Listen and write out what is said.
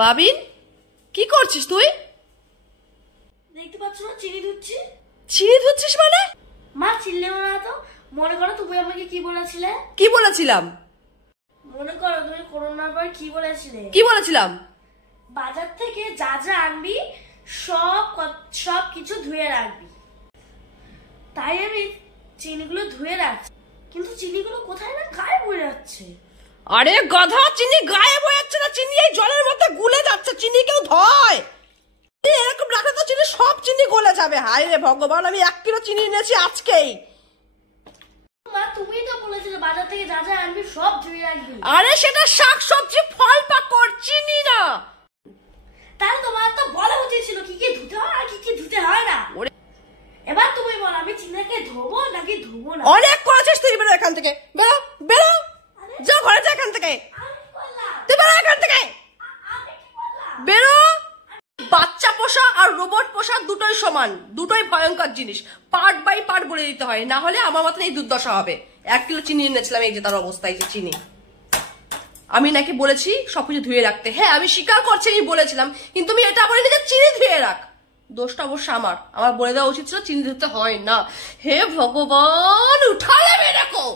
বাবিন, কি করছিস তুই? দেখতে পাচ্ছ না চিনি ধুচ্ছি। চিনি ধুচ্ছিস মানে? মা চিল্লেও না তো। মনে করো তুমি আমাকে কি বলেছিলে? কি বলেছিলাম? মনে করো তুমি করোনার পর কি বলেছিলে? কি বলেছিলাম? বাজার থেকে যা যা আনবি সব সব কিছু ধুয়ে রাখবি। তাই আমি চিনিগুলো ধুয়ে রাখছি, কিন্তু চিনিগুলো কোথায় না গায়েব হয়ে যাচ্ছে। আরে গাধা, চিনি গায়েব হয়ে যাচ্ছে না, চিনি এই জলের মধ্যে গুলে যাচ্ছে। চিনি কেউ ধয়? এরকম রাখলে তো চিনি সব চিনি গলে যাবে। হায় রে ভগবান, আমি 1 কিলো চিনি এনেছি আজকেই। মা তুমি তো বলেছিলে বাজার থেকে যা যা আনবি সব ধুয়ে রাখবি। আরে সেটা শাক সবজি ফল পাকড়, চিনি না। তাহলে তোমার তো বলা উচিত ছিল কি কি ধুতে হয় আর কি কি ধুতে হয় না। এবার তুমি বল আমি চিনিকে ধোবো নাকি ধোবো না? অনেক করেছিস তুই, বেরো এখান থেকে, বেরো বেরো, যা ঘরে যা এখান থেকে, তুই বেরো এখান থেকে, বেরো। বাচ্চা পোষা আর রোবট পোষা দুটোই সমান, দুটোই ভয়ঙ্কর জিনিস। পার্ট বাই পার্ট বলে দিতে হয়, না হলে আমার মতন এই দুর্দশা হবে। 1 কিলো চিনি এনেছিলাম, এই যে তার অবস্থা, এই যে চিনি। আমি নাকি বলেছি সবকিছু ধুয়ে রাখতে। হ্যাঁ, আমি স্বীকার করছি আমি বলেছিলাম, কিন্তু আমি এটা বলিনি যে চিনি ধুয়ে রাখ। দোষটা অবশ্য আমার বলে দেওয়া উচিত ছিল চিনি ধুতে হয় না। হে ভগবান, উঠালে মেরে রাখো।